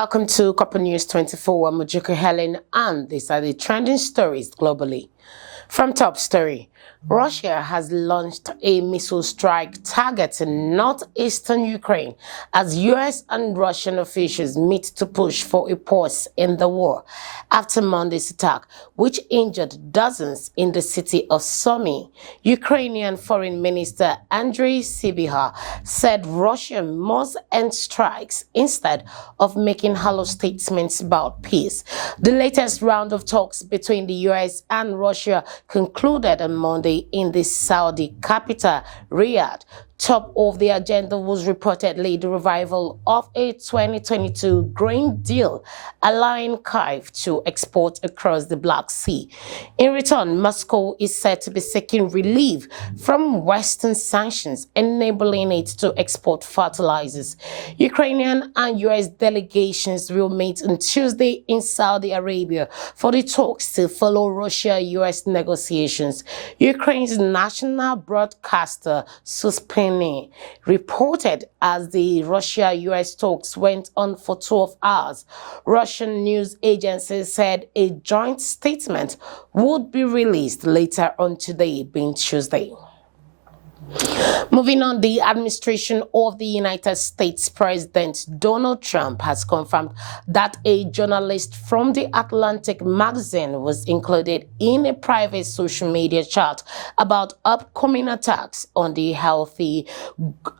Welcome to Copper News 24. I'm Majuka Helen, and these are the trending stories globally. From top story, Russia has launched a missile strike targeting northeastern Ukraine as U.S. and Russian officials meet to push for a pause in the war after Monday's attack, which injured dozens in the city of Sumy. Ukrainian Foreign Minister Andriy Sybiha said Russia must end strikes instead of making hollow statements about peace. The latest round of talks between the U.S. and Russia concluded on Monday in the Saudi capital, Riyadh. Top of the agenda was reportedly the revival of a 2022 grain deal, allowing Kyiv to export across the Black Sea. In return, Moscow is said to be seeking relief from Western sanctions, enabling it to export fertilizers. Ukrainian and U.S. delegations will meet on Tuesday in Saudi Arabia for the talks to follow Russia-U.S. negotiations. Ukraine's national broadcaster suspended reported as the Russia-U.S. talks went on for 12 hours. Russian news agencies said a joint statement would be released later on today, being Tuesday. Moving on, the administration of the United States President Donald Trump has confirmed that a journalist from The Atlantic magazine was included in a private social media chat about upcoming attacks on the Houthi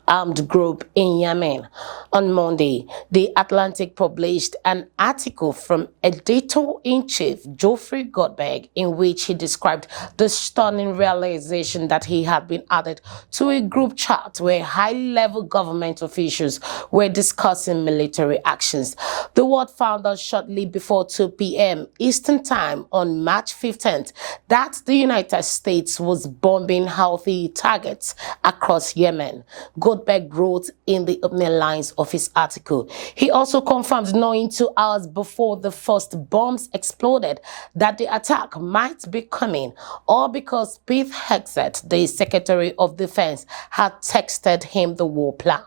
armed group in Yemen. On Monday, The Atlantic published an article from editor-in-chief Geoffrey Goldberg in which he described the stunning realization that he had been added to a group chat where high-level government officials were discussing military actions. The word found out shortly before 2 p.m. Eastern Time on March 15th that the United States was bombing Houthi targets across Yemen. Goldberg wrote in the opening lines of his article. He also confirmed, knowing 2 hours before the first bombs exploded, that the attack might be coming, all because Pete Hegseth, the Secretary of Defense, had texted him the war plan.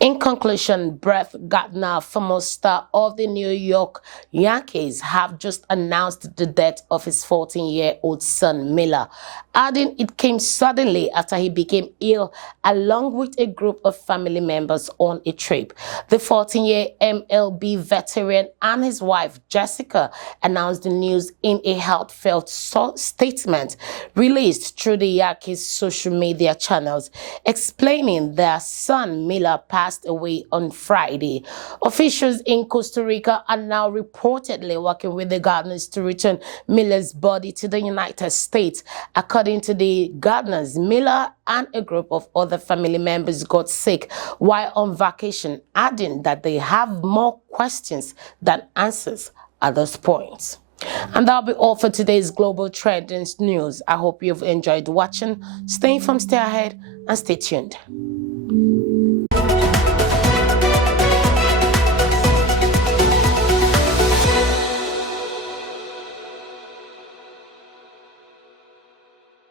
In conclusion, Brett Gardner, former star of the New York Yankees, have just announced the death of his 14-year-old son, Miller, adding it came suddenly after he became ill along with a group of family members on a trip. The 14-year MLB veteran and his wife, Jessica, announced the news in a heartfelt statement released through the Yankees' social media channels, explaining their son, Miller, passed away on Friday. Officials in Costa Rica are now reportedly working with the Gardners to return Miller's body to the United States. According to the Gardners, Miller and a group of other family members got sick while on vacation, adding that they have more questions than answers at this point. And that'll be all for today's Global Trending News. I hope you've enjoyed watching. Stay informed, stay ahead, and stay tuned.